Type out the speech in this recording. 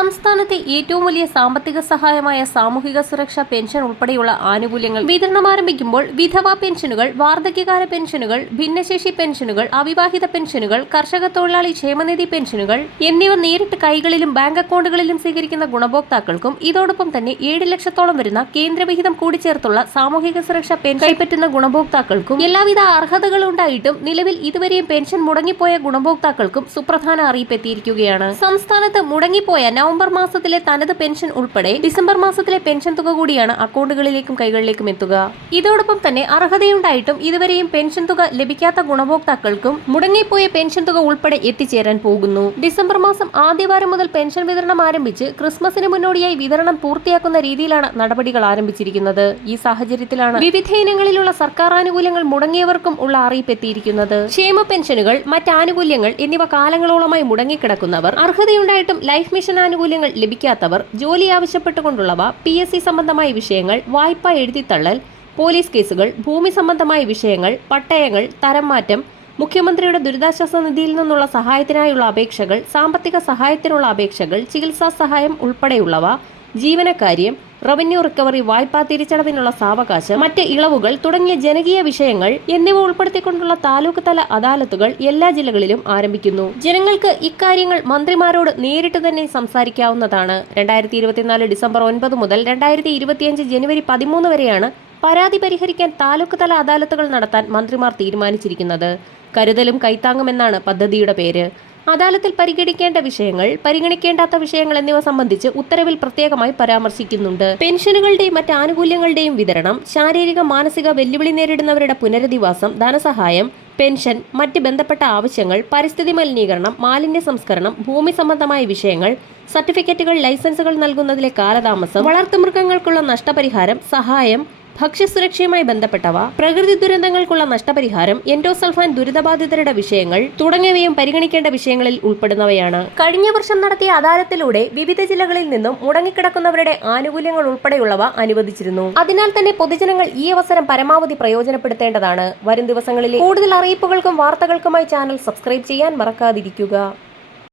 സംസ്ഥാനത്തെ ഏറ്റവും വലിയ സാമ്പത്തിക സഹായമായ സാമൂഹിക സുരക്ഷാ പെൻഷൻ ഉൾപ്പെടെയുള്ള ആനുകൂല്യങ്ങൾ വിതരണം ആരംഭിക്കുമ്പോൾ വിധവാ പെൻഷനുകൾ വാർദ്ധക്യകാല പെൻഷനുകൾ ഭിന്നശേഷി പെൻഷനുകൾ അവിവാഹിത പെൻഷനുകൾ കർഷക തൊഴിലാളി ക്ഷേമനിധി പെൻഷനുകൾ എന്നിവ നേരിട്ട് കൈകളിലും ബാങ്ക് അക്കൗണ്ടുകളിലും സ്വീകരിക്കുന്ന ഗുണഭോക്താക്കൾക്കും ഇതോടൊപ്പം തന്നെ ഏഴ് ലക്ഷത്തോളം വരുന്ന കേന്ദ്രവിഹിതം കൂടി ചേർത്തുള്ള സാമൂഹിക സുരക്ഷാ പെൻഷൻ കൈപ്പറ്റുന്ന ഗുണഭോക്താക്കൾക്കും എല്ലാവിധ അർഹതകളുണ്ടായിട്ടും നിലവിൽ ഇതുവരെയും പെൻഷൻ മുടങ്ങിപ്പോയ ഗുണഭോക്താക്കൾക്കും സുപ്രധാന അറിയിപ്പ് എത്തിയിരിക്കുകയാണ്. സംസ്ഥാനത്ത് മുടങ്ങിപ്പോയ നവംബർ മാസത്തിലെ തനത് പെൻഷൻ ഉൾപ്പെടെ ഡിസംബർ മാസത്തിലെ പെൻഷൻ തുക കൂടിയാണ് അക്കൗണ്ടുകളിലേക്കും കൈകളിലേക്കും എത്തുക. ഇതോടൊപ്പം തന്നെ അർഹതയുണ്ടായിട്ടും ഇതുവരെയും പെൻഷൻ തുക ലഭിക്കാത്ത ഗുണഭോക്താക്കൾക്കും മുടങ്ങിപ്പോയ പെൻഷൻ തുക ഉൾപ്പെടെ എത്തിച്ചേരാൻ പോകുന്നു. ഡിസംബർ മാസം ആദ്യവാരം മുതൽ പെൻഷൻ വിതരണം ആരംഭിച്ച് ക്രിസ്മസിന് മുന്നോടിയായി വിതരണം പൂർത്തിയാക്കുന്ന രീതിയിലാണ് നടപടികൾ ആരംഭിച്ചിരിക്കുന്നത്. ഈ സാഹചര്യത്തിലാണ് വിവിധ ഇനങ്ങളിലുള്ള സർക്കാർ ആനുകൂല്യങ്ങൾ മുടങ്ങിയവർക്കും ഉള്ള അറിയിപ്പ് എത്തിയിരിക്കുന്നത്. ക്ഷേമ പെൻഷനുകൾ മറ്റ് ആനുകൂല്യങ്ങൾ എന്നിവ കാലങ്ങളോളമായി മുടങ്ങിക്കിടക്കുന്നവർ അർഹതയുണ്ടായിട്ടും ലൈഫ് മിഷൻ ആനുകൂല്യങ്ങൾ ലഭിക്കാത്തവർ ജോലി ആവശ്യപ്പെട്ടുകൊണ്ടുള്ളവ പി എസ് സി സംബന്ധമായ വിഷയങ്ങൾ വായ്പ എഴുതിത്തള്ളൽ പോലീസ് കേസുകൾ ഭൂമി സംബന്ധമായ വിഷയങ്ങൾ പട്ടയങ്ങൾ തരംമാറ്റം മുഖ്യമന്ത്രിയുടെ ദുരിതാശ്വാസ നിധിയിൽ നിന്നുള്ള സഹായത്തിനായുള്ള അപേക്ഷകൾ സാമ്പത്തിക സഹായത്തിനുള്ള അപേക്ഷകൾ ചികിത്സാ സഹായം ഉൾപ്പെടെയുള്ളവ ജീവനക്കാര്യം റവന്യൂ റിക്കവറി വായ്പാ തിരിച്ചടവിനുള്ള സാവകാശം മറ്റ് ഇളവുകൾ തുടങ്ങിയ ജനകീയ വിഷയങ്ങൾ എന്നിവ ഉൾപ്പെടുത്തിക്കൊണ്ടുള്ള താലൂക്ക് തല അദാലത്തുകൾ എല്ലാ ജില്ലകളിലും ആരംഭിക്കുന്നു. ജനങ്ങൾക്ക് ഇക്കാര്യങ്ങൾ മന്ത്രിമാരോട് നേരിട്ട് തന്നെ സംസാരിക്കാവുന്നതാണ്. രണ്ടായിരത്തി ഇരുപത്തിനാല് ഡിസംബർ ഒൻപത് മുതൽ രണ്ടായിരത്തി ഇരുപത്തിയഞ്ച് ജനുവരി പതിമൂന്ന് വരെയാണ് പരാതി പരിഹരിക്കാൻ താലൂക്ക് തല അദാലത്തുകൾ നടത്താൻ മന്ത്രിമാർ തീരുമാനിച്ചിരിക്കുന്നത്. കരുതലും കൈത്താങ്ങുമെന്നാണ് പദ്ധതിയുടെ പേര്. അദാലത്തിൽ പരിഗണിക്കേണ്ട വിഷയങ്ങൾ പരിഗണിക്കേണ്ടാത്ത വിഷയങ്ങൾ എന്നിവ സംബന്ധിച്ച് ഉത്തരവിൽ പ്രത്യേകമായി പരാമർശിക്കുന്നുണ്ട്. പെൻഷനുകളുടെയും മറ്റ് ആനുകൂല്യങ്ങളുടെയും വിതരണം ശാരീരിക മാനസിക വെല്ലുവിളി നേരിടുന്നവരുടെ പുനരധിവാസം ധനസഹായം പെൻഷൻ മറ്റ് ബന്ധപ്പെട്ട ആവശ്യങ്ങൾ പരിസ്ഥിതി മലിനീകരണം മാലിന്യ സംസ്കരണം ഭൂമി സംബന്ധമായ വിഷയങ്ങൾ സർട്ടിഫിക്കറ്റുകൾ ലൈസൻസുകൾ നൽകുന്നതിലെ കാലതാമസം വളർത്തുമൃഗങ്ങൾക്കുള്ള നഷ്ടപരിഹാരം സഹായം ഭക്ഷ്യസുരക്ഷയുമായി ബന്ധപ്പെട്ടവ പ്രകൃതി ദുരന്തങ്ങൾക്കുള്ള നഷ്ടപരിഹാരം എൻഡോസൾഫാൻ ദുരിതബാധിതരുടെ വിഷയങ്ങൾ തുടങ്ങിയവയും പരിഗണിക്കേണ്ട വിഷയങ്ങളിൽ ഉൾപ്പെടുന്നവയാണ്. കഴിഞ്ഞ വർഷം നടത്തിയ അദാലത്തിലൂടെ വിവിധ ജില്ലകളിൽ നിന്നും മുടങ്ങിക്കിടക്കുന്നവരുടെ ആനുകൂല്യങ്ങൾ ഉൾപ്പെടെയുള്ളവ അനുവദിച്ചിരുന്നു. അതിനാൽ തന്നെ പൊതുജനങ്ങൾ ഈ അവസരം പരമാവധി പ്രയോജനപ്പെടുത്തേണ്ടതാണ്. വരും ദിവസങ്ങളിലെ കൂടുതൽ അറിയിപ്പുകൾക്കും വാർത്തകൾക്കുമായി ചാനൽ സബ്സ്ക്രൈബ് ചെയ്യാൻ മറക്കാതിരിക്കുക.